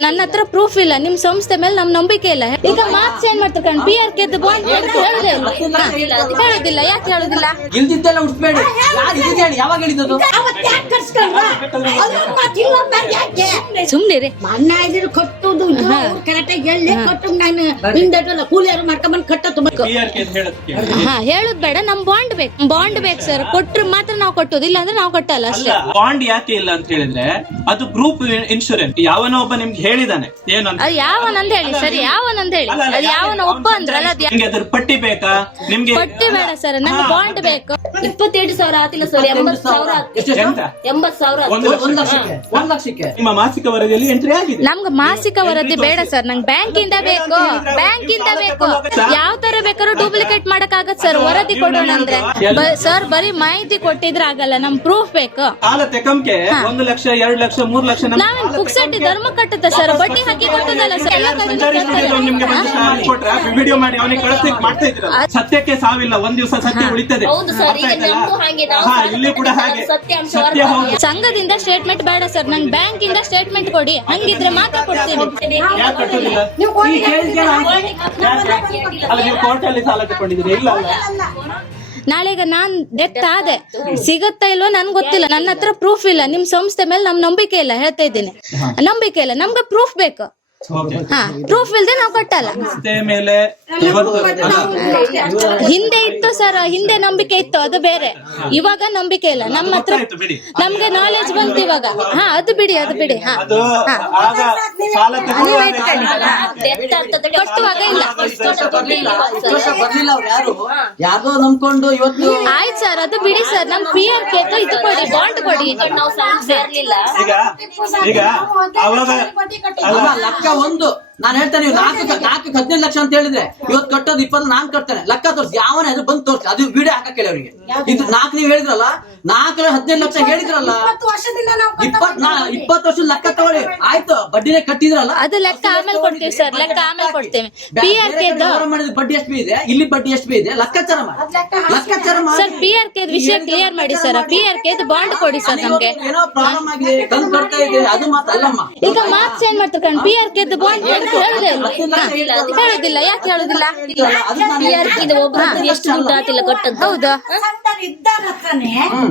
ನನ್ನ ಹತ್ರ ಪ್ರೂಫ್ ಇಲ್ಲ ನಿಮ್ ಸಂಸ್ಥೆ ಮೇಲೆ ನಮ್ ನಂಬಿಕೆ ಇಲ್ಲ. ಈಗ ಮಾರ್ಕ್ಸ್ ಏನ್ ಮಾಡ್ತಾರೆ ಕಣ್ ಪಿ ಆರ್ ಕೆದ್ದು ಬಾಂಡ್ ಹೇಳುದಿಲ್ಲ ಯಾಕೆ ಹೇಳುದಿಲ್ಲ? ಇಲ್ದಿದ್ದೆಲ್ಲ ಉಡ್ಸ್ಬೇಡಿ ಯಾರು ಇದು ಹೇಳಿ ಯಾವಾಗ ಹೇಳಿದ್ದು ಮಾತು ಮಾತು ಯಾಕೆ? ಸುಮ್ನಿರಿ ಅನ್ನ ಇದ್ರು ಕಟ್ಟುದು ಕರೆಕ್ಟಾಗಿ ಹೇಳಿ ಕಟ್ಟು ನಾನು? ಹಿಂದಲ್ಲ ಕೂಲಿಯರು ಮಾಡ್ಕೊಂಬಂದು ಕಟ್ಟತ್ತು ಹಾ ಹೇಳುದ್ ಬೇಡ ನಮ್ ಬಾಂಡ್ ಬೇಕು. ಬಾಂಡ್ ಬೇಕು ಸರ್ ಕೊಟ್ರೆ ಮಾತ್ರ ನಾವು ಕೊಟ್ಟೋದು ಇಲ್ಲ ಅಂದ್ರೆ ನಾವು ಕಟ್ಟಲ್ಲ ಅಷ್ಟೇ. ಬಾಂಡ್ ಯಾಕೆ ಇಲ್ಲ ಅಂತ ಹೇಳಿದ್ರೆ ಅದು ಗ್ರೂಪ್ ಇನ್ಶೂರೆನ್ಸ್ ಯಾವನೋ ಒಬ್ಬ ನಿಮ್ಗೆ ಹೇಳಿದಾನೆ ಯಾವನಂದ ಹೇಳಿ ಸರಿ ಯಾವನಂದ ಹೇಳಿ. ಅಲ್ಲ, ಅಲ್ಲ, ಅದು ಯಾವನ? ಒಪ್ಪ ಒಬ್ಬ ಅಂದ್ರಲ್ಲ ಅದು ನಿಮ್ಗೆ ಅದ್ರ ಪಟ್ಟಿ ಬೇಕಾ? ನಿಮ್ಗೆ ಪಟ್ಟಿ ಬೇಡ ಸರ್ ನಂಗೆ ಬಾಂಡ್ ಬೇಕು. ಇಪ್ಪತ್ತೆರಡು ಸಾವಿರ ಆತಿಲ್ಲ ಸರ್ ಎಂಬತ್ತು ಸಾವಿರ ಎಂಬತ್ತು ಎಂತ? ಸಾವಿರ? ಒಂದ್ ಲಕ್ಷಕ್ಕೆ. ಒಂದ್ ಲಕ್ಷಕ್ಕೆ ನಿಮ್ಮ ಮಾಸಿಕ ವರದಿಯಲ್ಲಿ ಎಂಟ್ರಿ ಆಗಿದೆ. ನಮ್ಗೆ ಮಾಸಿಕ ವರದಿ ಬೇಡ ಸರ್ ನಂಗೆ ಬ್ಯಾಂಕ್ ಇಂದ ಬೇಕು. ಬ್ಯಾಂಕ್ ಇಂದ ಬೇಕು. ಯಾವ ತರ ಬೇಕಾದ್ರೂ ಡೂಪ್ಲಿಕೇಟ್ ಮಾಡಕ್ ಆಗತ್ ಸರ್ ವರದಿ ಕೊಡೋಣ ಅಂದ್ರೆ. ಸರ್ ಬರೀ ಮಾಹಿತಿ ಕೊಟ್ಟಿದ್ರೆ ಆಗಲ್ಲ ನಮ್ ಪ್ರೂಫ್ ಬೇಕು. ಸಾಲ ತೆಕಂಕೆ ಒಂದು ಲಕ್ಷ ಎರಡು ಲಕ್ಷ ಮೂರ್ ಲಕ್ಷ ನಾವೇನ್ ಪುಕ್ಸಟ್ಟಿ ಧರ್ಮ ಕಟ್ಟುತ್ತ ಸರ್ ಬಡ್ಡಿ ಹಾಕಿ ಕೊಟ್ಟದಲ್ಲ ಸರ್? ಎಲ್ಲ ನಿಮ್ಗೆ ಬಂದು ಸಾಲ ಕೊಟ್ರೆ ವಿಡಿಯೋ ಮಾಡಿ ಅವನಿಗೆ ಕಳಿಸ್ಲಿಕ್ಕೆ ಮಾಡ್ತಾ ಇದ್ರಲ್ಲ. ಸತ್ಯಕ್ಕೆ ಸಾವಿಲ್ಲ ಒಂದ್ ದಿವಸ ಸತ್ಯ ಉಳಿತದೆ. ಹೌದು ಸರ್ ಈಗ ಅರ್ಥ ಹಾಗೆ ಹಾ ಇಲ್ಲಿ ಕೂಡ ಹಾಗೆ. ಸತ್ಯ ಹೌದು. ಸಂಘದಿಂದ ಸ್ಟೇಟ್ಮೆಂಟ್ ಬೇಡ ಸರ್ ನನ್ ಬ್ಯಾಂಕ್ ಇಂದ ಸ್ಟೇಟ್ಮೆಂಟ್ ಕೊಡಿ. ಹಂಗಿದ್ರೆ ಮಾತ್ರ ಕೊಡ್ತೀನಿ. ಯಾಕೆ ಕಟ್ಟುದಿಲ್ಲ ನೀವು ಕೋರ್ಟ್ ಅಲ್ಲಿ ಸಾಲ ತಗೊಂಡಿದ್ದೀರಿ ಇಲ್ಲ ಅಲ್ಲ. ನಾಳೆಗ ನಾನ್ ಡೆತ್ ಆದೆ. ಸಿಗತ್ತಾ ಇಲ್ವೋ ನನ್ಗೆ ಗೊತ್ತಿಲ್ಲ. ನನ್ನ ಹತ್ರ ಪ್ರೂಫ್ ಇಲ್ಲ. ನಿಮ್ ಸಂಸ್ಥೆ ಮೇಲೆ ನಮ್ ನಂಬಿಕೆ ಇಲ್ಲ. ಹೇಳ್ತಾ ಇದ್ದೀನಿ. ನಂಬಿಕೆ ಇಲ್ಲ. ನಮ್ಗೆ ಪ್ರೂಫ್ ಬೇಕು. ಹಾ ಪ್ರೂಫ್ ಇಲ್ದೆ ನಾವು ಕಟ್ಟಲ್ಲ. ಮೇಲೆ ಹಿಂದೆ ಇತ್ತು ಸರ್ ಹಿಂದೆ ನಂಬಿಕೆ ಇತ್ತು ಅದು ಬೇರೆ. ಇವಾಗ ನಂಬಿಕೆ ಇಲ್ಲ ನಮ್ಮ ಹತ್ರ ನಮ್ಗೆ ನಾಲೆಜ್ ಬಂತು ಇವಾಗ. ಹಾ ಅದು ಬಿಡಿ ಅದು ಬಿಡಿ ಹಾ. ಕಟ್ಟುವಾಗ ಇಲ್ಲ. ಯಾರೋ ವರ್ಷ ಬರ್ಲಿಲ್ಲ. ಅವ್ರು ಯಾರು? ನಂಬ್ಕೊಂಡು ಇವತ್ತು ಆಯ್ತು ಸರ್ ಅದು ಬಿಡಿ ಸರ್. ನಮ್ ಪಿ ಆರ್ ಕೆ ಇದು ಕೊಡಿ ಬಾಂಡ್ ಕೊಡಿ. ನಾವು ಸೇರ್ಲಿಲ್ಲ ಈಗ ಈಗ ಅವಾಗ ಒಂದು ನಾನು ಹೇಳ್ತೇನೆ ನೀವು ನಾಲ್ಕು ನಾಲ್ಕು ಹದಿನೈದು ಲಕ್ಷ ಅಂತ ಹೇಳಿದ್ರೆ ಇವತ್ತು ಕಟ್ಟೋದು ಇಪ್ಪತ್ತು ನಾನ್ ಕಟ್ತೇನೆ. ಲೆಕ್ಕ ತೋರಿಸಿ. ಯಾವನೇ ಅದು ಬಂದು ತೋರಿಸಿ. ಅದು ವಿಡಿಯೋ ಹಾಕಕ್ಕೆ ಹೇಳಿ ಅವರಿಗೆ ಇದು ನಾಲ್ಕು ನೀವು ಹೇಳಿದ್ರಲ್ಲ ನಾಲ್ಕು ಹದಿನೈದು ಲಕ್ಷ ಹೇಳಿದ್ರಲ್ಲ ಇಪ್ಪತ್ತು ವರ್ಷದಿಂದ ನಾವು ಇಪ್ಪತ್ ಇಪ್ಪತ್ತು ವರ್ಷದ ಲೆಕ್ಕ ತಗೊಳ್ಳಿ. ಆಯ್ತು ಬಡ್ಡಿನೇ ಕಟ್ಟಿದ್ರಲ್ಲ. ಅದು ಲೆಕ್ಕ ಆಮೇಲೆ ಕೊಡ್ತೀವಿ ಸರ್ ಲೆಕ್ಕ ಆಮೇಲೆ ಕೊಡ್ತೇವೆ. ಪಿ ಆರ್ ಬೇರೆ ಕೆ ಮಾಡಿದ ಬಡ್ಡಿ ಎಷ್ಟು ಇದೆ? ಇಲ್ಲಿ ಬಡ್ಡಿ ಎಷ್ಟು ಇದೆ? ಲೆಕ್ಕಾಚಾರ ಮಾಡಿ. ಲೆಕ್ಕಾಚಾರ ಮಾಡಿ. ಸರ್ ಪಿ ಆರ್ ಕೆ ವಿಷಯ ಕ್ಲಿಯರ್ ಮಾಡಿ sir. P R K bond ಕೊಡಿ ಸರ್ ನಮಗೆ. ಏನೋ ಪ್ರಾಬ್ಲಮ್ ಆಗಿದೆ ತಂದು ಕೊಡ್ತಾ ಇದೆ ಅದು ಮಾತಲ್ಲಮ್ಮ ಈಗ ಮಾರ್ಕ್ಸ್ ಏನ್ ಮಾಡ್ತಾರೆ ಪಿ ಆರ್ ಕೆ ಬಾಂಡ್ ಹೇಳುದಿಲ್ಲ? ಯಾಕೆ ಹೇಳುದಿಲ್ಲ? ಅದು ನಾನು ಇದು ಒಬ್ಬರು ಎಷ್ಟು ದುಡ್ಡು ಆತಿಲ್ಲ ಕೊಟ್ಟದ್ದು? ಹೌದು.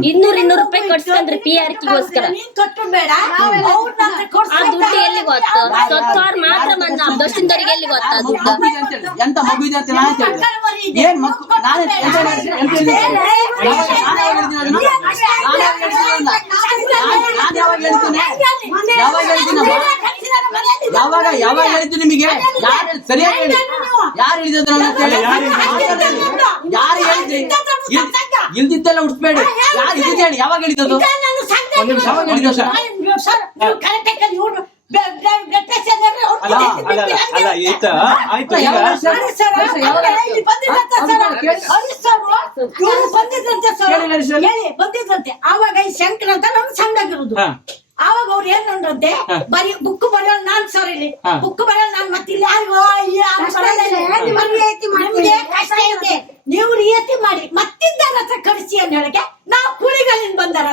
ಇನ್ನೂರು ಇನ್ನೂರ್ ರೂಪಾಯಿ ಕೊಡ್ಸ್ಕೊಂಡ್ರಿ ಪಿ ಆರ್ ಕಿಗೋಸ್ಕರ ಆ ದುಡ್ಡು ಎಲ್ಲಿ ಗೊತ್ತು? ಸ್ವಲ್ಪ ಮಾತ್ರ ಮನ್ನ ಎಲ್ಲಿ ಗೊತ್ತ ದುಡ್ಡು? ಅಂತ ಹೇಳಿ. ಎಂತ ಮಗು ಇದೆ ಅಂತ ನಾನು ಹೇಳ್ತೇನೆ ಏನ್ ಮಗು ನಾನು ಎಂತ ಹೇಳಿದ್ದೀನಿ? ಯಾವಾಗ- ನಾನು ಯಾವಾಗ ಹೇಳಿದ್ದೀನಿ? ಅದನ್ನ? ನಾನು ಯಾವಾಗ ಯಾವಾಗ ಹೇಳಿದ್ದು ನಿಮಗೆ? ಯಾರು ಸರಿಯಾಗಿ ಹೇಳಿ? ಯಾರು ಹೇಳಿದ್ರು? ಯಾರು ಹೇಳಿದ್ರಿ? ಇಲ್- ಇಲ್ದಿದ್ದೆಲ್ಲ ಉಡ್ಸ್ಬೇಡಿ. ಯಾರು ಇದ್ದಿದ್ದು ಹೇಳಿ. ಯಾವಾಗ ಹೇಳಿದ್ದು ಒಂದು ನಾನು ಸಂಘ ಒಂದ್ ನಿಮಿಷ, ಯಾವಾಗ ಹೇಳಿದ್ದು ಸರ್? ಬಂದಿದ್ರಂತೆ ಆವಾಗ ಈ ಶಂಕರ್ ಅಂತ ನಮ್ ಸಂಘಗಿರುದು ಹಾ. ಆವಾಗ ಅವ್ರು ಏನ್ ಅಂದ್ರಂತೆ ಬರೀ ಬುಕ್ ಬರೆಯೋಳು ನಾನ್ ಸರ್ ಇಲ್ಲಿ. ಬುಕ್ ಬರೆಯೋಳು ನಾನ್ ಮತ್ತಿಲ್ಲ ನೀವು ಯಾರಿಗೋ ಮಾಡಿ. ಮತ್ತಿದ್ದ ಬರೆಯೋಲ್ಲ ಕಳಿಸಿ ಅನ್ ಕಷ್ಟ ನಾವು ನೀವು? ರಿಯಾಯಿತಿ ಮಾಡಿ ಮತ್ತಿದ್ದಾರ ಹತ್ರ ಕಳಿಸಿ ಅಂತ ಹೇಳಕ್ಕೆ ಯಾರು? ಯಾರು ಬಂದಾರ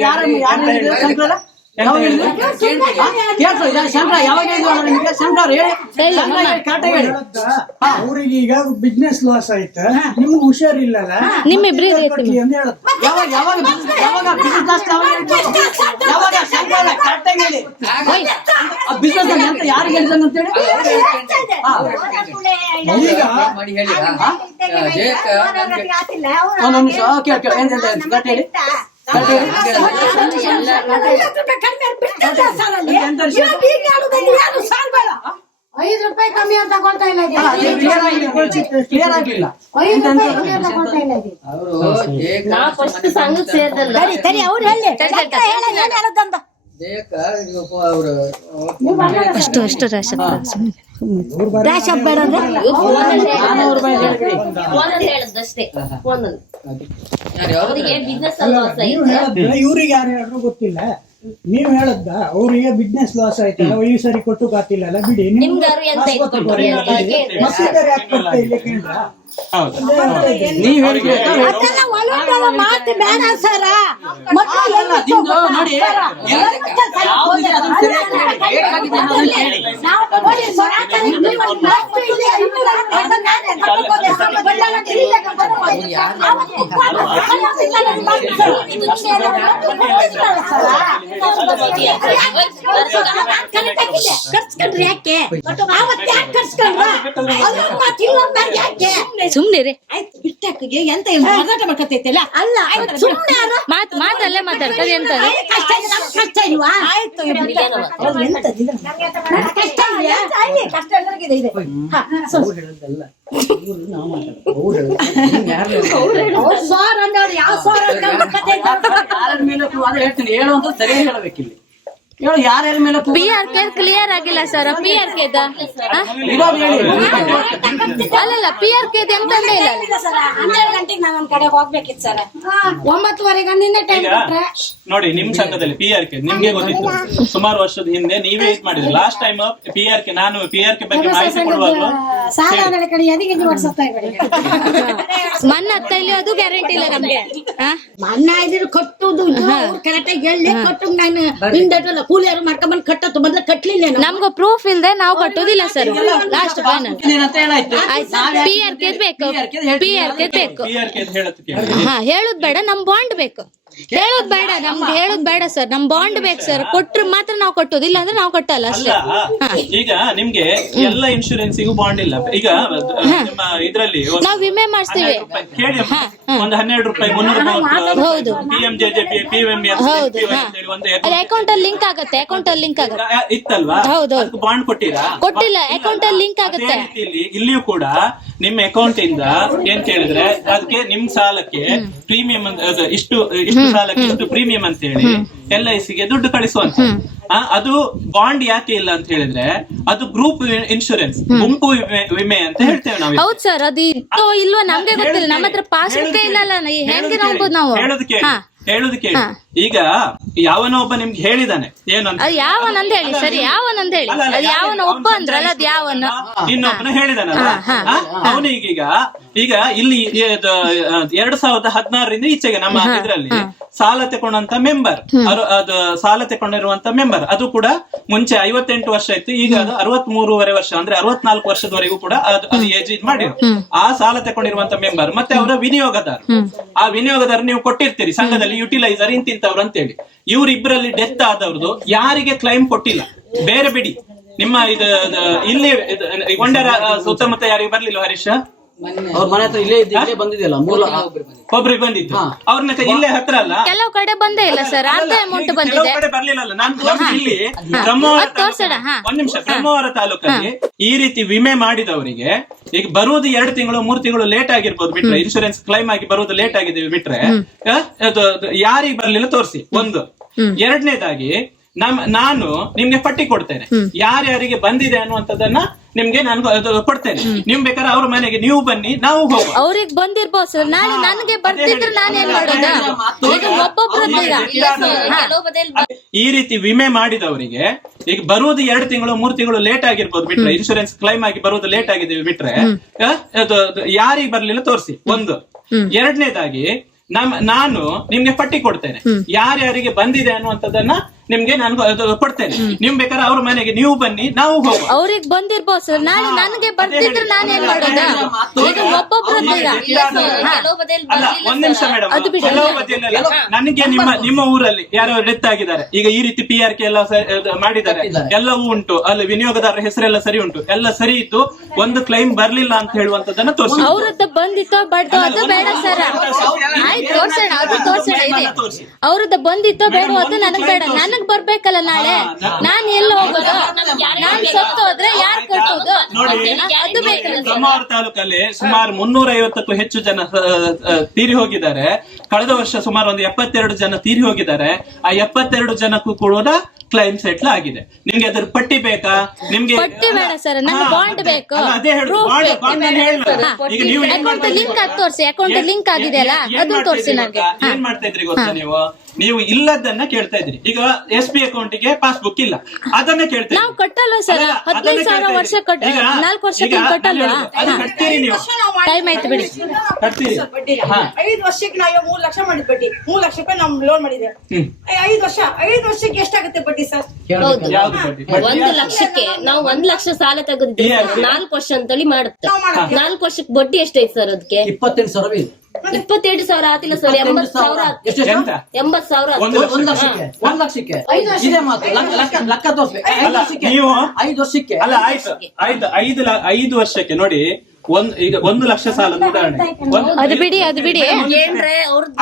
ಯಾರು ಯಾರು ಅವ್ರಿಗೆ ಈಗ ಬಿಸ್ನೆಸ್ ಲಾಸ್ ಆಯ್ತು ನಿಮ್ಗೆ ಹುಷಾರಿಲ್ಲಲ್ಲ ನಿಮ್ ಬಿಸ್ನೆಸ್ ಅಂತ ಯಾರಿಗೆ ಅಂತ ಹೇಳಿ ಈಗ ಹೇಳಿ ಹೇಳಿ ಐದು ರೂಪಾಯಿ ಕಮ್ಮಿ ಅಂತ ಕೊಡ್ತಾ ಇಲ್ಲ. ಕ್ಲಿಯರ್ ಆಗಿಲ್ಲ ಐದು ರೂಪಾಯಿ ಕಮ್ಮಿ ಅಂತ ಕೊಡ್ತಾ ಇಲ್ಲ ಫಸ್ಟ್ ಸಂಘಕ್ಕೆ ಸೇರ್ದಲ್ಲ ಅಷ್ಟು ಅಷ್ಟು ರಾಶ ಇವ್ರಿಗೆ ಯಾರು ಹೇಳಿದ್ರು ಗೊತ್ತಿಲ್ಲ. ನೀವ್ ಹೇಳದ್ದ ಅವ್ರಿಗೆ ಬಿಸ್ನೆಸ್ ಲಾಸ್ ಆಯ್ತಲ್ಲ ಈ ಸರಿ ಕೊಟ್ಟು ಕಾತಿಲ್ಲ ಬಿಡಿ. ನಿಮ್ಗೆ ಯಾಕೆ ಇಲ್ಲ ಕೇಂದ್ರ? ನೀವ್ ಹೇಳಿದ್ರೆ ಮಾತು ಬೇಡ ಸರ ಮತ್ತೆ ಅಲ್ಲ, ನಿಮ್ದು ನೋಡಿ ಅದನ್ನ ಸರಿಯಾಗಿ ಹೇಳಿ. ಬೇಕಾಗಿದೆ ಅನ್ನೋದನ್ನ ಹೇಳಿ. ಕರ್ಸ್ಕೊಂಡ್ರಿ ಯಾಕೆ ಯಾಕೆ ಕರ್ಸ್ಕೊಂಡ್ರ ಸುಮ್ನೆ ರೀ ಆಯ್ತು ಬಿಟ್ಟಾಕಿಗೆ ಎಂತ ಹೋರಾಟ ಅಲ್ಲ ಸುಮ್ನೆ ಮಾತ್ ಮಾತಲ್ಲೇ ಮಾತಾಡ್ತಾರೆ ಎಂತ? ಕಷ್ಟ ಇಲ್ವಾ ಆಯ್ತು ಕಷ್ಟ ಕಷ್ಟ ಎಲ್ಲರಿಗಿದೆ ಇದೆ ಸೋರ್ ಹೇಳ್ತೀನಿ ಹೇಳುವಂತ ಸರಿಯಾಗಿ ಹೇಳ್ಬೇಕಿಲ್ಲಿ ಹೇಳು ಮೇಲೆ? ಪಿ ಆರ್ ಕೆ ಕ್ಲಿಯರ್ ಆಗಿಲ್ಲ ಸರ್ ಪಿ ಆರ್ ಕೆ ಅಲ್ಲಲ್ಲ ಪಿ ಆರ್ ಕೆ ಎಂತಂದೇ ಇಲ್ಲ. ಅಲ್ಲ. ಸರ ಹನ್ನೆರಡು ಗಂಟೆಗೆ ನಾನು ಒಂದ್ ಕಡೆ ಹೋಗ್ಬೇಕಿತ್ತು ಸರ್ ಒಂಬತ್ತುವರೆಗೆ ನಿನ್ನೆ ಟೈಮ್ ಈಗ ಕೊಟ್ರೆ? ನೋಡಿ ನಿಮ್ ಸಂಘದಲ್ಲಿ ಪಿ ಆರ್ ಕೆ ನಿಮ್ಗೆ ಗೊತ್ತಿತ್ತು. ಸುಮಾರು ವರ್ಷದ ಹಿಂದೆ ನೀವೇ ಇದ್ ಮಾಡಿದ್ರಿ. Last time P R K ನಾನು ಪಿ ಆರ್ ಕೆ ಬಗ್ಗೆ ಮಾಹಿತಿ ಕೊಡುವಾಗ್ಲೂ ಸಾಲ ಕಡೆ ಎದಿಗೆ ಓಡಿಸುತ್ತಾ ಇದ್ದಾರೆ ಮಣ್ಣ್ ಹತ್ತ ಇಲ್ಲಿ ಅದು ಗ್ಯಾರಂಟಿ ಇಲ್ಲ ನಮ್ಗೆ. ಮಣ್ಣ ಮನ್ನ ಇದ್ರು ಕಟ್ಟುದು ಕರೆಕ್ಟ್ ಆಗಿ ಹೇಳಿ ಕಟ್ಟು ನಾನು ಕೂಲಿಯರು ಮಾಡ್ಕೊಂಡ್ಬಂದು ಕಟ್ಟತ್ತು? ಮೊದ್ಲು ಕಟ್ಲಿಲ್ಲ ನಮ್ಗ ನಮ್ಗೂ ಪ್ರೂಫ್ ಇಲ್ದೆ ನಾವು ಕಟ್ಟೋದಿಲ್ಲ sir. Last final P R K ಬೇಕು. ಪಿ ಆರ್ ಕೆ ಬೇಕು. ಹಾ ಹೇಳುದ್ ಬೇಡ. ನಮ್ ಬಾಂಡ್ ಬೇಕು. ಹೇಳುದ್ ಬೇಡ ನಮ್ಗೆ ಹೇಳೋದ್ ಬೇಡ ಸರ್ ನಮ್ ಬಾಂಡ್ ಬೇಕು ಸರ್ ಕೊಟ್ರೆ ಮಾತ್ರ ನಾವು ಕಟ್ಟೋದು ಇಲ್ಲ ಅಂದ್ರೆ ನಾವು ಕಟ್ಟಲ್ಲ ಅಲ್ಲ ಅಷ್ಟೇ ಈಗ ನಿಮ್ಗೆ ಎಲ್ಲ ಇನ್ಶೂರೆನ್ಸಿಗೂ ಬಾಂಡ್ ಇಲ್ಲ. ಈಗ ನಿಮ್ಮ ಇದ್ರಲ್ಲಿ ಒಂದು ನಾವ್ ವಿಮೆ ಮಾಡಿಸ್ತೀವಿ ಹನ್ನೆರಡು ರೂಪಾಯಿ ಕೇಳಿ ಒಂದು ಹನ್ನೆರಡು ರೂಪಾಯಿ ಮುನ್ನೂರ ಹೌದು. P M J J P P M ಹೌದು ಹಾ. ಒಂದು ಅದು ಅಕೌಂಟ್ ಅಲ್ಲಿ ಲಿಂಕ್ ಆಗುತ್ತೆ ಅಕೌಂಟ್ ಅಲ್ಲಿ ಲಿಂಕ್ ಆಗುತ್ತೆ. ಆ, ಇತ್ತಲ್ವಾ? ಹೌದು, ಹೌದು. ಬಾಂಡ್ ಕೊಟ್ಟಿರಾ? ಕೊಟ್ಟಿಲ್ಲ ಅಕೌಂಟ್ ಅಲ್ಲಿ ಲಿಂಕ್ ಆಗುತ್ತೆ. ರೀತಿಯಲ್ಲಿ ಇಲ್ಲಿಯೂ ಕೂಡ ನಿಮ್ಮ ಅಕೌಂಟ್ ಇಂದ ಏನ್ ಕೇಳಿದ್ರೆ ಅದಕ್ಕೆ ನಿಮ್ ಸಾಲಕ್ಕೆ ಪ್ರೀಮಿಯಂ ಇಷ್ಟು ಇಷ್ಟು ಸಾಲಕ್ಕೆ ಇಷ್ಟು ಪ್ರೀಮಿಯಂ ಅಂತ ಹೇಳಿ ಎಲ್ ಐ ಸಿಗೆ ದುಡ್ಡು ಕಳಿಸುವಂತ. ಅದು ಬಾಂಡ್ ಯಾಕೆ ಇಲ್ಲ ಅಂತ ಹೇಳಿದ್ರೆ ಅದು ಗ್ರೂಪ್ ಇನ್ಶೂರೆನ್ಸ್ ಗುಂಪು ವಿಮೆ ವಿಮೆ ಅಂತ ಹೇಳ್ತೇವೆ ನಾವು ಹೌದು ಸರ್ ಅದು ಇತ್ತೋ ಇಲ್ವೋ ನಮ್ಗೆ ಗೊತ್ತಿಲ್ಲ. ನಮ್ಮ ಹತ್ರ ಪಾಸ್ ಇಲ್ಲ ಅಲ್ಲ ಹೆಂಗೆ ನಾವು? ಹೇಳುದು ಕೇಳಿ. ಹೇಳುದು ಕೇಳಿ. ಈಗ ಯಾವನೋ ಒಬ್ಬ ನಿಮ್ಗೆ ಹೇಳಿದಾನೆ ಏನು ಅಂತ? ಅದು ಯಾವನಂತ ಹೇಳಿ ಸರಿ ಯಾವನಂತ ಹೇಳಿ. ಅಲ್ಲ, ಅಲ್ಲ, ಅದು ಯಾವನ? ಯಾವನ ಒಬ್ಬ ಅಂದ್ರಲ್ಲ ಅದು ಯಾವನ. ಇನ್ನೊಬ್ಬನ ಹೇಳಿದಾನಲ್ಲ? ಹಾ, ಹಾ. ಅವನಿಗೀಗ ಈಗ ಇಲ್ಲಿ ಇದು, ಆ, ಎರಡ್ ಸಾವಿರದ ಹದಿನಾರರಿಂದ ಈಚೆಗೆ ನಮ್ಮ ಇದ್ರಲ್ಲಿ ಸಾಲ ತಕೊಂಡಂತ ಮೆಂಬರ್ ಅದು ಸಾಲ ತಕೊಂಡಿರುವಂತ ಮೆಂಬರ್ ಅದು ಕೂಡ ಮುಂಚೆ ಐವತ್ತೆಂಟು ವರ್ಷ ಇತ್ತು ಈಗ ಅದು ಅರವತ್ ಮೂರುವರೆ ವರ್ಷ ಅಂದ್ರೆ ಅರವತ್ನಾಲ್ಕು ವರ್ಷದವರೆಗೂ ಕೂಡ ಅದು ಅದು ಏಜ್ ಇದ್ ಮಾಡಿರು ಆ ಸಾಲ ತಕೊಂಡಿರುವಂತ ಮೆಂಬರ್ ಮತ್ತೆ ಅವರ ವಿನಿಯೋಗದಾರ. ಆ ವಿನಿಯೋಗದಾರ ನೀವು ಕೊಟ್ಟಿರ್ತೀರಿ ಸಂಘದಲ್ಲಿ ಯುಟಿಲೈಸರ್ ಇಂತಿಂತವ್ರು ಅಂತೇಳಿ. ಇವರಿಬ್ಬರಲ್ಲಿ ಡೆತ್ ಆದವ್ರದ್ದು ಯಾರಿಗೆ ಕ್ಲೈಮ್ ಕೊಟ್ಟಿಲ್ಲ. ಬೇರೆ ಬಿಡಿ. ನಿಮ್ಮ ಇದು ಇಲ್ಲಿ ಗೊಂಡರ ಸುತ್ತಮುತ್ತ ಯಾರಿಗೆ ಬರ್ಲಿಲ್ಲ ಹರೀಶ್? ಅವ್ರ ಮನೆ ಹತ್ರ ಇಲ್ಲೇ ಇದ್ದ ಇಲ್ಲೇ ಬಂದಿದೆಯಲ್ಲ ಮೂಲ ಒಬ್ರಿಗೆ ಬಂದಿತ್ತು ಅವ್ರನ್ನ ಇಲ್ಲೇ ಹತ್ರ ಅಲ್ಲ? ಕೆಲವು ಕಡೆ ಬಂದೇ ಇಲ್ಲ ಸರ್ ಅರ್ಧ ಅಮೌಂಟ್ ಕೆಲವು ಬಂದಿದೆ. ಕಡೆ ಬರ್ಲಿಲ್ಲ ನಾನು ಇಲ್ಲಿ ಬ್ರಹ್ಮಾವರ ಅದು ತೋರ್ಸೋಣ, ಹಾ. ತಾಲೂಕು- ಒಂದ್ ನಿಮಿಷ ಬ್ರಹ್ಮಾವರ ತಾಲೂಕಲ್ಲಿ ಈ ರೀತಿ ವಿಮೆ ಮಾಡಿದವರಿಗೆ ಈಗ ಬರುವುದು ಎರಡು ತಿಂಗಳು ಮೂರು ತಿಂಗಳು ಲೇಟ್ ಆಗಿರ್ಬೋದು ಬಿಟ್ರೆ ಇನ್ಶೂರೆನ್ಸ್ ಕ್ಲೈಮ್ ಆಗಿ ಬರುವುದು ಲೇಟ್ ಆಗಿದೆ ಬಿಟ್ರೆ ಆ, ಅದು ಅದು ಯಾರಿಗೆ ಬರ್ಲಿಲ್ಲ ತೋರಿಸಿ ಒಂದು. ಎರಡನೇದಾಗಿ ನಮ್ ನಾನು ನಿಮ್ಗೆ ಪಟ್ಟಿ ಕೊಡ್ತೇನೆ. ಯಾರ್ಯಾರಿಗೆ ಬಂದಿದೆ ಅನ್ನುವಂಥದ್ದನ್ನ ನಿಮ್ಗೆ ನಾನು ಕೊಡ್ತೇನೆ. ನಿಮ್ ಬೇಕಾದ್ರೆ ಅವ್ರ ಮನೆಗೆ ನೀವು ಬನ್ನಿ ನಾವು ಅವ್ರಿಗೆ ಬಂದಿರ್ಬೋದು ಸರ್. ನಾಳೆ ನನಗೆ ಬರ್ತಿದ್ರೆ ನಾನೇನ್ ಮಾಡೋದು ಈಗ ಒಬ್ಬೊಬ್ರದ್ದು ಈಗ ಕೆಲವು ಬದಿಯಲ್ಲಿ ಈ ರೀತಿ ವಿಮೆ ಮಾಡಿದವರಿಗೆ ಈಗ ಬರುವುದು ಎರಡು ತಿಂಗಳು ಮೂರು ತಿಂಗಳು ಲೇಟ್ ಆಗಿರ್ಬೋದು ಬಿಟ್ರೆ ಇನ್ಶೂರೆನ್ಸ್ ಕ್ಲೈಮ್ ಆಗಿ ಬರುವುದು ಲೇಟ್ ಆಗಿದೆ ಬಿಟ್ರೆ ಯಾರಿಗೆ ಬರ್ಲಿಲ್ಲ ತೋರಿಸಿ. ಒಂದು. ಎರಡನೇದಾಗಿ ನಮ್ ನಾನು ನಿಮ್ಗೆ ಪಟ್ಟಿ ಕೊಡ್ತೇನೆ. ಯಾರ್ಯಾರಿಗೆ ಬಂದಿದೆ ಅನ್ನುವಂಥದ್ದನ್ನ ನಿಮ್ಗೆ ನಾನು ಅದು ಕೊಡ್ತೇನೆ. ನಿಮ್ ಬೇಕಾದ್ರೆ ಅವ್ರ ಮನೆಗೆ ನೀವು ಬನ್ನಿ ನಾವು ಹೋಗುವ. ಅವ್ರಿಗೆ ಬಂದಿರ್ಬೋದು ಸರ್. ನಾಳೆ ನನಗೆ ಬರ್ತಿದ್ರೆ ನಾನೇನ್ ಮಾಡೋದು? ಈಗ ಒಬ್ಬೊಬ್ರದ್ದು ಈಗ ಅಲ್ಲ ಒಂದ್ ನಿಮಿಷ ಮೇಡಮ್ ಅದು ಬಿಡಿ. ಕೆಲವು ಬದಿಯಲ್ಲೆಲ್ಲ ನನಗೆ ನಿಮ್ಮ ನಿಮ್ಮ ಊರಲ್ಲಿ ಯಾರೋ ಡೆತ್ ಆಗಿದ್ದಾರೆ. ಈಗ ಈ ರೀತಿ ಪಿ ಆರ್ ಕೆ ಎಲ್ಲ ಸ- ಮಾಡಿದ್ದಾರೆ. ಎಲ್ಲವೂ ಉಂಟು. ಅಲ್ಲಿ ವಿನಿಯೋಗದಾರರ ಹೆಸರೆಲ್ಲ ಸರಿ ಉಂಟು. ಎಲ್ಲ ಸರಿ ಇತ್ತು ಒಂದು ಕ್ಲೈಮ್ ಬರ್ಲಿಲ್ಲ ಅಂತ ಹೇಳುವಂತದನ್ನ ತೋರಿಸಿ. ಅವ್ರದ್ದು ಬಂದಿತ್ತೋ ಬಡ್ದೋ ಅದು ಬೇಡ ಸರ್. ಆಯ್ತು ತೋರ್ಸೋಣ ಅದು ತೋರ್ಸೋಣ. ಅವ್ರದ್ದು ಬಂದಿತ್ತೋ ಬೇಡ ಅದು ನನಗ್ ಬೇಡ. ನನಗ್ ಬರ್ಬೇಕಲ್ಲ ನಾಳೆ? ನಾನ್ ಎಲ್ಲ ಹೋಗೋದು? ನಾನ್ ಸತ್ತು ಹೋದ್ರೆ ಯಾರ್ ಕಟ್ಟೋದು ಅದು ಬೇಕಲ್ಲ ಬ್ರಹ್ಮಾವರ ತಾಲೂಕಲ್ಲಿ ಸುಮಾರು ಮುನ್ನೂರ ಐವತ್ತಕ್ಕೂ ಹೆಚ್ಚು ಜನ ತೀರಿ ಹೋಗಿದ್ದಾರೆ. ಕಳೆದ ವರ್ಷ ಸುಮಾರು ಒಂದು ಎಪ್ಪತ್ತೆರಡು ಜನ ತೀರಿ ಹೋಗಿದ್ದಾರೆ. ಆ ಎಪ್ಪತ್ತೆರಡು ಜನಕ್ಕೂ ಕೂಡ ಕ್ಲೈಮ್ ಸೆಟ್ಲ್ ಆಗಿದೆ. ನಿಮ್ಗೆ ಅದ್ರ ಪಟ್ಟಿ ಬೇಕಾ? ನಿಮ್ಗೆ ಪಟ್ಟಿ ಬೇಡ ಸರ್ ನಂಗೆ ಬಾಂಡ್ ಬೇಕು. ಅದೇ ಹೇಳುದು. ಬಾಂಡ್ ಬಾಂಡ್ ನಾನು. ಈಗ ನೀವು ಅಕೌಂಟ್ ಲಿಂಕ್ ತೋರಿಸಿ ಅಕೌಂಟ್ ಲಿಂಕ್ ಆಗಿದೆಯಲ್ಲ ಏನ್ ಅದನ್ನ ಮಾಡ್ತಾ ತೋರಿಸಿ ನನಗೆ? ಏನ್ ಮಾಡ್ತಾ ಇದ್ರಿ ಗೊತ್ತಾ ನೀವು ನೀವು ಇಲ್ಲದನ್ನ ಕೇಳ್ತಾ ಇದ್ರಿ ಈಗ ಎಸ್ ಬಿ ಅಕೌಂಟಿಗೆ ಪಾಸ್ಬುಕ್ ಇಲ್ಲ. ಅದನ್ನ ಕೇಳ್ತಾ ನಾವು ಕಟ್ಟಲ್ಲ ಸರ್? ಹದಿನೈದು ಅದನ್ನ ಸಾವಿರ ವರ್ಷ. ಕಟ್ಟ ನಾಲ್ಕು ವರ್ಷಕ್ಕೆ ಕಟ್ಟಲ್ಲ ಕಟ್ತೀರಿ ನೀವು. ಟೈಮ್ ಆಯ್ತು ಬಿಡಿ. ಕಟ್ತೀರಿ. ಐದು ವರ್ಷಕ್ಕೆ ನಾವು ಮೂರ್ ಲಕ್ಷ ಮಾಡಿದ್ ಬಡ್ಡಿ. ಮೂರ್ ಲಕ್ಷ ರೂಪಾಯಿ ನಾವು ಲೋನ್ ಮಾಡಿದೆ. ಐದು ವರ್ಷ ಐದು ವರ್ಷಕ್ಕೆ ಎಷ್ಟಾಗುತ್ತೆ ಬಡ್ಡಿ ಸರ್? ಒಂದು ಲಕ್ಷಕ್ಕೆ ನಾವು ಒಂದ್ ಲಕ್ಷ ಸಾಲ Yeah. ನಾಲ್ಕು ವರ್ಷ ಅಂತೇಳಿ ಮಾಡುತ್ತೆ. ನಾಲ್ಕು ವರ್ಷಕ್ಕೆ ಬಡ್ಡಿ ಎಷ್ಟೈತೆ ಸರ್ ಅದಕ್ಕೆ? ಇಪ್ಪತ್ತೆಂಟು ಸಾವಿರ ಇದೆ ಇಪ್ಪತ್ತೆರಡು ಸಾವಿರ ಆತಿಲ್ಲ ಸರ್. ಎಂಬತ್ ಸಾವಿರ. ಆತು. ಎಂಬತ್ ಸಾವಿರ ಒಂದು ಒಂದ್ ಲಕ್ಷ ಲಕ್ಷಕ್ಕೆ ಒಂದ್ ಲಕ್ಷಕ್ಕೆ. ಮಾತು. ಲೆಕ್ಕ- ಐದು ವರ್ಷಕ್ಕೆ ನೀವು- ಐದು ವರ್ಷಕ್ಕೆ. ಅಲ್ಲ ಆಯ್ತು. ಆಯ್ತು. ಐದು ಐದು ವರ್ಷಕ್ಕೆ. ನೋಡಿ ಒಂದ್ ಈಗ ಒಂದು ಲಕ್ಷ ಸಾಲ ಉದಾಹರಣೆ. ಅದು ಬಿಡಿ ಅದು ಬಿಡಿ. ಏನ್ರೆ ಅವ್ರದ್ದು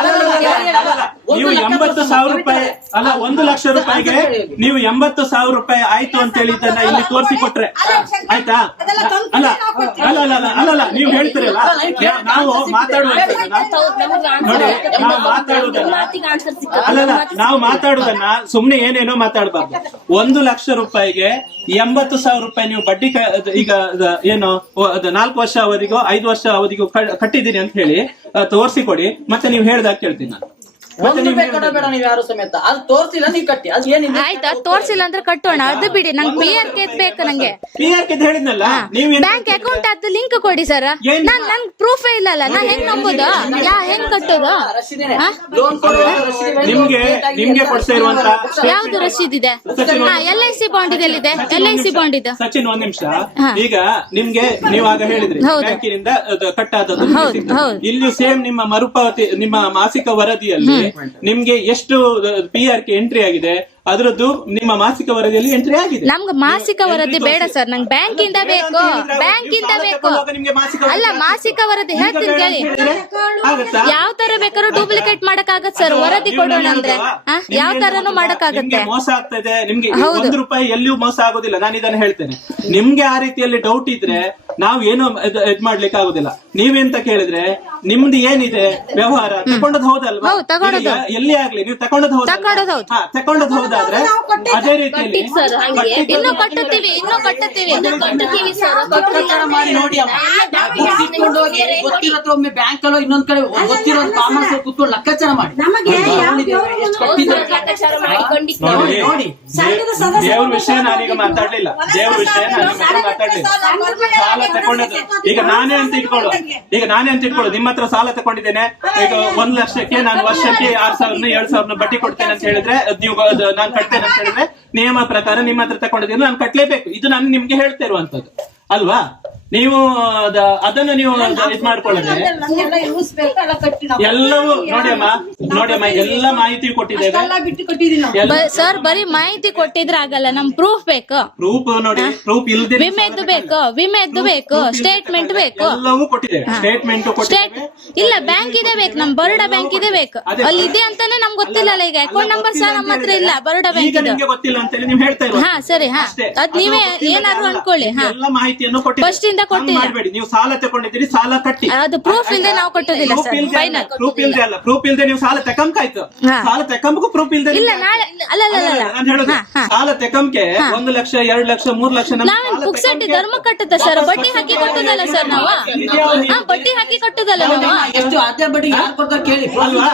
ನೀವು ಎಂಬತ್ತು ಸಾವಿರ ರೂಪಾಯಿ ಅಲ್ಲ ಒಂದು ಲಕ್ಷ ರೂಪಾಯಿಗೆ ನೀವು ಎಂಬತ್ತು ಸಾವಿರ ರೂಪಾಯಿ ಆಯ್ತು ಅಂತ ಹೇಳಿದ್ದನ್ನ ಇಲ್ಲಿ ತೋರಿಸಿ ಕೊಟ್ರೆ ಆಯ್ತಾ ಅಲ್ಲ ಅಲ್ಲ ಅಲ್ಲ ಅಲ್ಲ ಅಲ್ಲ ಅಲ್ಲ ನೀವು ಹೇಳ್ತಿರಲ್ಲ ನಾವು ಮಾತಾಡುವಂತದನ್ನ ನೋಡಿ, ನಾವು ಮಾತಾಡುವುದನ್ನ- ಸಿಕ್ಕತ್ತೆ. ಅಲ್ಲಲ್ಲ ನಾವು. ಮಾತಾಡುದನ್ನ ಸುಮ್ನೆ ಏನೇನೋ ಮಾತಾಡಬಾರ್ದು ಒಂದು ಲಕ್ಷ ರೂಪಾಯಿಗೆ ಎಂಬತ್ತು ಸಾವಿರ ರೂಪಾಯಿ ನೀವು ಬಡ್ಡಿ ಕ- ಈಗ ಏನು ನಾಲ್ಕು ವರ್ಷ ಅವಧಿಗೂ ಐದು ವರ್ಷ ಅವಧಿಗೂ ಕಟ್ಟಿದ್ದೀನಿ ಅಂತ ಹೇಳಿ ತೋರಿಸಿಕೊಡಿ ಮತ್ತೆ ನೀವು ಹೇಳ್ದಾಗ ಕೇಳ್ತೀನಿ ನಾನು ಒಂದು ನೀವು ನೀವು ಯಾರು ಸಮೇತ. ಅದು ತೋರಿಸಿಲ್ಲ ನೀವು ಕಟ್ಟಿ. ಅದು ಏನಿಲ್ಲ ಆಯ್ತು ಅದು ತೋರ್ಸಿಲ್ಲ ಅಂದ್ರೆ ಕಟ್ಟೋಣ ಅದು ಬಿಡಿ ನಂಗೆ ಪಿ ಆರ್ ಕೆ ಬೇಕು ನಂಗೆ. ಪಿ ಆರ್ ಕೆ ಹೇಳಿದ್ನಲ್ಲ ನೀವು ಬ್ಯಾಂಕ್ ಅಕೌಂಟ್ ಅದು ಲಿಂಕ್ ಕೊಡಿ ಸರ್? ನಾನ್ ನಂಗ್ ಪ್ರೂಫೇ ಇಲ್ಲಲ್ಲ ನಾ ಹೆಂಗ್ ನಂಬೋದು? ಯಾ ಹೆಂಗ್ ಕಟ್ಟೋದು? ನಿಮ್ಗೆ date ಆಗಿದೆ ನಿಮ್ಗೆ ಕೊಡ್ತಾ ಇರುವಂತ ಯಾವ್ದು ರಶೀದ್ ಇದೆ? ಹಾ ಎಲ್ ಐ ಸಿ ಬಾಂಡ್ ಇದೆ ಎಲ್ ಐ ಸಿ ಬಾಂಡ್ ಇದು. ಸಚಿನ್ ಒಂದ್ ನಿಮಿಷ. ಈಗ ನಿಮ್ಗೆ ನೀವು ಆಗ ಹೇಳಿದ್ರಿ ಬ್ಯಾಂಕಿನಿಂದ ಕಟ್ ಆದದ್ದು. ಇಲ್ಲಿ ಸೇಮ್ ನಿಮ್ಮ ಮರುಪಾವತಿ ನಿಮ್ಮ ಮಾಸಿಕ ವರದಿಯಲ್ಲಿ ನಿಮ್ಗೆ ಎಷ್ಟು ಪಿ ಆರ್ ಕೆ ಎಂಟ್ರಿ ಆಗಿದೆ? ಅದರದ್ದು ನಿಮ್ಮ ಮಾಸಿಕ ವರದಿಯಲ್ಲಿ ಎಂಟ್ರಿ ಆಗಿದೆ. ನಮ್ಗೆ ಮಾಸಿಕ ವರದಿ ಬೇಡ ಸರ್ ನಂಗೆ ಬ್ಯಾಂಕ್ ಇಂದ ಬೇಕು ಬ್ಯಾಂಕ್ ಇಂದ ಬೇಕು. ಅಲ್ಲ ಮಾಸಿಕ ವರದಿ ಹೇಳ್ತೀನಿ ಕೇಳಿ. ಯಾವ ತರ ಬೇಕಾದ್ರೂ ಡೂಪ್ಲಿಕೇಟ್ ಮಾಡಕ್ ಆಗತ್ ಸರ್ ವರದಿ ಕೊಡೋಣ ಅಂದ್ರೆ. ಯಾವ ತರನು? ಮಾಡಕ್ ಆಗತ್ತೆ ಮೋಸ ಆಗ್ತದೆ ನಿಮ್ಗೆ ಒಂದು ರೂಪಾಯಿ ಎಲ್ಲಿಯೂ ಮೋಸ ಆಗೋದಿಲ್ಲ. ನಾನು ಇದನ್ನ ಹೇಳ್ತೇನೆ. ನಿಮ್ಗೆ ಆ ರೀತಿಯಲ್ಲಿ ಡೌಟ್ ಇದ್ರೆ ನಾವು ಏನು ಇದ್- ಮಾಡ್ಲಿಕ್ಕೆ ಆಗುದಿಲ್ಲ. ನೀವೆಂತ ಕೇಳಿದ್ರೆ ನಿಮ್ದು ಏನಿದೆ ವ್ಯವಹಾರ? ತಗೊಂಡದ್ ಹೌದಲ್ವಾ ಎಲ್ಲಿ ಆಗ್ಲಿ? ನೀವು ತಗೊಂಡದ್ ಹೌದಾ. ತಗೊಂಡದ್ ಹೌದು. ಹೌದಾದ್ರೆ? ಅದೇ ರೀತಿಯಲ್ಲಿ. ಕಟ್ಟಿದ್ ಸರ್ ಹಂಗೆ. ಇನ್ನು ಕಟ್ಟುತ್ತೀವಿ ಇನ್ನು ಕಟ್ಟುತ್ತೀವಿ ಕಟ್ಟುತ್ತೀವಿ ಸರ್. ಲೆಕ್ಕಾಚಾರ ಮಾಡಿ ನೋಡಿ ಅಮ್ಮ. ಹೋಗಿ ಗೊತ್ತಿರತ್ತೆ ಒಮ್ಮೆ ಬ್ಯಾಂಕ್ ಅಲ್ಲೋ ಇನ್ನೊಂದ್ ಕಡೆ ಗೊತ್ತಿರೋ ಕಾಮರ್ಸ್ ಕುತ್ಕೊಂಡು ಲೆಕ್ಕಾಚಾರ ಮಾಡಿ. ನಮಗೆ ನೋಡಿ ದೇವ್ರ ವಿಷಯ ನಾನೀಗ ಮಾತಾಡ್ಲಿಲ್ಲ. ದೇವ್ರ ವಿಷಯ ನಾನು ಮಾತಾಡ್ಲಿಲ್ಲ. ಸಾಲ ತಕೊಂಡದ್ದು ಈಗ ನಾನೇ ಅಂತ ಇಟ್ಕೊಳ್ಳು ಈಗ ನಾನೇ ಅಂತ ಇಟ್ಕೊಳ್ಳು ನಿಮ್ಮ ಹತ್ರ ಸಾಲ ತಕೊಂಡಿದ್ದೇನೆ ಈಗ ಒಂದ್ ಲಕ್ಷಕ್ಕೆ ನಾನು ವರ್ಷಕ್ಕೆ ಆರ್ ಸಾವಿರ ಏಳ್ ಸಾವಿರ ಬಡ್ಡಿ ಕೊಡ್ತೇನೆ ಅಂತ ಹೇಳಿದ್ರೆ ಅದ್ ನೀವು ಅದು ನಾನು ಕಟ್ತೇನೆ ಅಂತ ಹೇಳಿದ್ರೆ ನಿಯಮ ಪ್ರಕಾರ ನಿಮ್ಮ ಹತ್ರ ತಕೊಂಡಿದ್ದೀನಿ ನಾನು ಕಟ್ಲೇಬೇಕು. ಇದು ನಾನು ನಿಮ್ಗೆ ಹೇಳ್ತಾ ಇರುವಂತದ್ದು ಅಲ್ವಾ? ನೀವು ಅದ- ಅದನ್ನು ನೀವು ಇದು ಮಾಡ್ಕೊಳ್ಳದೆ. ಎಲ್ಲವೂ ನೋಡಿ ಅಮ್ಮ ನೋಡಿ ಅಮ್ಮ ಎಲ್ಲ ಮಾಹಿತಿ ಕೊಟ್ಟಿದ್ದೇವೆ. ಸರ್ ಬರೀ ಮಾಹಿತಿ ಕೊಟ್ಟಿದ್ರೆ ಆಗಲ್ಲ ನಮ್ ಪ್ರೂಫ್ ಬೇಕು. ಪ್ರೂಫ್ ನೋಡಿ ಪ್ರೂಫ್ ಇಲ್ಲದೆ ವಿಮೆದ್ದು ಬೇಕು ವಿಮೆದ್ದು ಬೇಕು ಸ್ಟೇಟ್ಮೆಂಟ್ ಬೇಕು. ಎಲ್ಲವೂ ಕೊಟ್ಟಿದ್ದೇವೆ. ಸ್ಟೇಟ್ಮೆಂಟ್ ಸ್ಟೇಟ್ ಇಲ್ಲ ಬ್ಯಾಂಕ್ ಇದೆ ಬೇಕು ನಮ್ ಬರೋಡಾ ಬ್ಯಾಂಕ್ ಇದೆ ಬೇಕು. ಅಲ್ಲಿ ಇದೆ ಅಂತಾನೆ ನಮ್ಗೆ ಗೊತ್ತಿಲ್ಲ ಈಗ ಅಕೌಂಟ್ ನಂಬರ್ ಸಹ ನಮ್ಮ ಹತ್ರ ಇಲ್ಲ ಬರೋಡಾ ಬ್ಯಾಂಕ್ ಗೊತ್ತಿಲ್ಲ ಅಂತ ಹೇಳಿ ನೀವು ಹೇಳ್ತಾ ಇರೋದು. ಹಾ ಸರಿ ಹಾ. ಅದ್ ನೀವೇ ಏನಾದ್ರು ಅನ್ಕೊಳ್ಳಿ ಹಾ. ಎಲ್ಲ ಮಾಹಿತಿಯನ್ನು First ಇಂದ ಕೊಟ್ಟಿಲ್ಲ. ಮಾಡಬೇಡಿ. ನೀವು ಸಾಲ ತಗೊಂಡಿದ್ದೀರಿ ಸಾಲ ಕಟ್ಟಿ. ಅದು ಪ್ರೂಫ್ ಇಲ್ಲದೆ ನಾವು ಕೊಟ್ಟೋದಿಲ್ಲ ಸರ್ ಫೈನಲ್ ಪ್ರೂಫ್ ಇಲ್ದೆ ಅಲ್ಲ ಪ್ರೂಫ್ ಇಲ್ದೆ ನೀವು ಸಾಲ ತೆಕಂಕಾಯ್ತು ಹಾ. ಸಾಲ ತಕಂಬಕ್ಕೂ ಪ್ರೂಫ್ ಇಲ್ದೆ ಇಲ್ಲ ನಾಳೆ ಅಲ್ಲ ಅಲ್ಲ ಅಲ್ಲ, ನಾನು ಹೇಳೋದು ಹಾ ಹಾ. ಸಾಲ ತೆಕಂಕೆ ಒಂದು ಲಕ್ಷ ಎರಡು ಲಕ್ಷ ಮೂರ್ ಲಕ್ಷ ನಮ್ಗೆ ನಾವೇನ್ ಸಾಲ ಪುಕ್ಸಟ್ಟಿ ತೆಕಂಕೆ ಧರ್ಮ ಕಟ್ಟುತ್ತ ಸರ್ ಬಡ್ಡಿ ಹಾಕಿ ಕಟ್ಟುದಲ್ಲ ಸರ್ ನಾವು? ಹಾ ಬಡ್ಡಿ ಹಾಕಿ ಕಟ್ಟೋದಲ್ಲ ನಾವು? ಎಷ್ಟು ಅದೇ ಬಡ್ಡಿ ಯಾರು ಕೊಡ್ತಾರೆ ಕೇಳಿ. ಅಲ್ವಾ?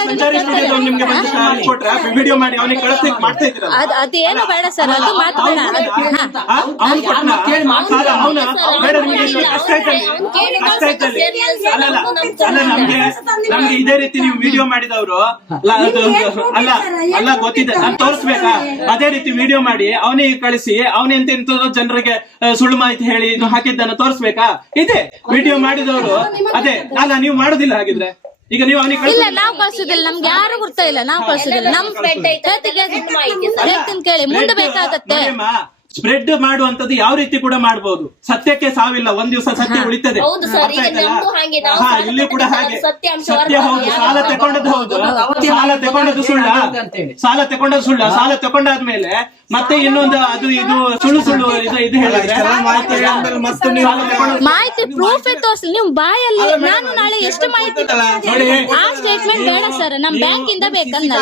ಸಂಚಾರಿ. ಸ್ಟುಡಿಯೋದವ್ರು ನಿಮ್ಗೆ ಬಂದು ಸಾಲ ಕೊಟ್ರೆ ವಿಡಿಯೋ ಮಾಡಿ ಅವನಿಗೆ ಕಳಿಸ್ಲಿಕ್ಕೆ ಮಾಡ್ತಾ ಅದ್ ಅದೇನು ಬೇಡ ಸರ್ ಅದು ಮಾತು ಬೇಡ. ಅದು- ಹಾ. ಅವ್ನು ಕೊಟ್ನ? ಕೇಳಿ. ಅವ್ನು ಬೇಡ ನಿಮ್ಗೆ ಆಯ್ತಲ್ಲಿ ಆಯ್ತಲ್ಲಿ ಅಲ್ಲಲ್ಲ ಅಲ್ಲ ನಮ್ಗೆ ನಮ್ಗೆ ಇದೇ ರೀತಿ ನೀವು ವಿಡಿಯೋ ಮಾಡಿದವರು. ಅಲ್ಲ ಅಲ್ಲ ಗೊತ್ತಿದೆ. ನಾನು ತೋರಿಸ್ಬೇಕಾ? ಅದೇ ರೀತಿ ವಿಡಿಯೋ ಮಾಡಿ ಅವನೇ ಕಳಿಸಿ ಅವನೆಂತೆಂತ ಜನರಿಗೆ ಸುಳ್ಳು ಮಾಹಿತಿ ಹೇಳಿ ಇದು ಹಾಕಿದ್ದನ್ನು ತೋರಿಸ್ಬೇಕಾ? ಇದೆ. ವಿಡಿಯೋ ಮಾಡಿದವರು. ಅದೇ ಅಲ್ಲ ನೀವು ಮಾಡುದಿಲ್ಲ ಹಾಗಿದ್ರೆ. ಈಗ ನೀವು ಅವನಿಗೆ ಇಲ್ಲ ನಾವು ಕಳ್ಸುದಿಲ್ಲ. ನಮ್ಗೆ ಯಾರು ಗೊತ್ತಾ ಇಲ್ಲ? ನಾವು ಕಳ್ಸುದಿಲ್ಲ. ನಮ್ ಹೇಳ್ತೀನಿ ಕೇಳಿ. ಮುಂದೆ ಬೇಕಾಗತ್ತೆ. ಸ್ಪ್ರೆಡ್ ಮಾಡುವಂತದ್ದು ಯಾವ ರೀತಿ ಕೂಡ ಮಾಡಬಹುದು ಸತ್ಯಕ್ಕೆ ಸಾವಿಲ್ಲ ಒಂದ್ ದಿವಸ ಸತ್ಯ ಉಳಿತದೆ. ಹೌದು ಸರ್, ಅರ್ಥ ಈಗ ಹಾಗೆ, ನಾವು ಹಾ, ಸಾಲ ಇಲ್ಲಿ ಕೂಡ ಹಾಗೆ. ಸತ್ಯ ಹೌದು ಸಾಲ ತಗೊಂಡದ್ದು ಹೌದು. ಅವತ್ತೇ ಸಾಲ ತಗೊಂಡದ್ದು ಸುಳ್ಳ. ಸಾಲ ತಗೊಂಡದ್ದು ಸುಳ್ಳ. ಸಾಲ ತಗೊಂಡಾದ್ಮೇಲೆ ಮತ್ತೆ ಇನ್ನೊಂದು ಅದು ಇದು ಸುಳ್ಳು ಸುಳ್ಳು ಇದು ಇದು ಹೇಳಿದ್ರೆ. ಮಾಹಿತಿ ಪ್ರೂಫ್ ತೋರಿಸಿ ನೀವು ಬಾಯಲ್ಲಿ ನಾನು ನಾಳೆ ಎಷ್ಟು ಮಾಹಿತಿ ಆ ಸ್ಟೇಟ್ಮೆಂಟ್ ಬೇಡ ಸರ್ ನಮ್ ಬ್ಯಾಂಕ್ ಇಂದ ಪುಸ್ತಕ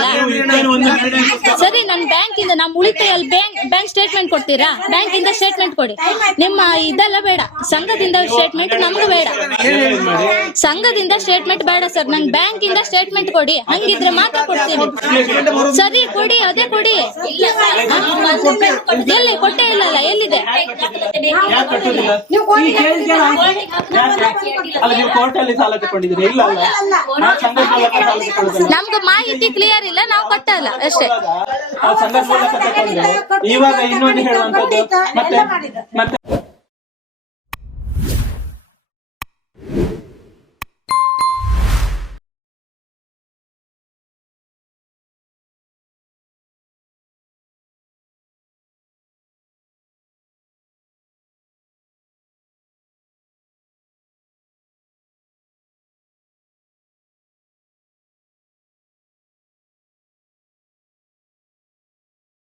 ಸರಿ ನನ್ ಬ್ಯಾಂಕ್ ಇಂದ ನಮ್ ಉಳಿತಾಯ ಬ್ಯಾಂಕ್ ಬ್ಯಾಂಕ್ ಸ್ಟೇಟ್ಮೆಂಟ್ ಕೊಡ್ತೀರಾ? ಬ್ಯಾಂಕ್ ಇಂದ ಸ್ಟೇಟ್ಮೆಂಟ್ ಕೊಡಿ. ನಿಮ್ಮ ಇದೆಲ್ಲ ಬೇಡ. ಸಂಘದಿಂದ ಸ್ಟೇಟ್ಮೆಂಟ್ ನಮ್ಗೂ ಬೇಡ. ಸಂಘದಿಂದ ಸ್ಟೇಟ್ಮೆಂಟ್ ಬೇಡ ಸರ್ ನನ್ ಬ್ಯಾಂಕ್ ಇಂದ ಸ್ಟೇಟ್ಮೆಂಟ್ ಕೊಡಿ. ಹಂಗಿದ್ರೆ ಮಾತ್ರ ಕೊಡ್ತೀನಿ. ಸರಿ ಕೊಡಿ ಅದೇ ಕೊಡಿ. ಎಲ್ಲಿ ಕೊಟ್ಟೆ ಇಲ್ಲಲ್ಲ ಎಲ್ಲಿದೆ? ಯಾಕೆ ಕಟ್ಟುದಿಲ್ಲ ಈ ಕೇಳಿ ಕೇಳ ಅಲ್ಲ ನೀವು ಕೋರ್ಟ್ ಅಲ್ಲಿ ಸಾಲ ತಗೊಂಡಿದ್ದೀರಿ ಇಲ್ಲ ಅಲ್ಲ. ನಾ ಸಂಘ ಮೂಲಕ ಸಾಲ ತಗೊಂಡಿದ್ದೇನೆ ನಮ್ಗೆ ಮಾಹಿತಿ ಕ್ಲಿಯರ್ ಇಲ್ಲ ನಾವು ಕಟ್ಟಲ್ಲ ಅಷ್ಟೇ. ಆ ಸಂಘ ಮೂಲಕ ತಗೊಂಡ್ರೆ ಇವಾಗ ಇನ್ನೊಂದು ಹೇಳುವಂತದ್ದು ಮತ್ತೆ ಮತ್ತೆ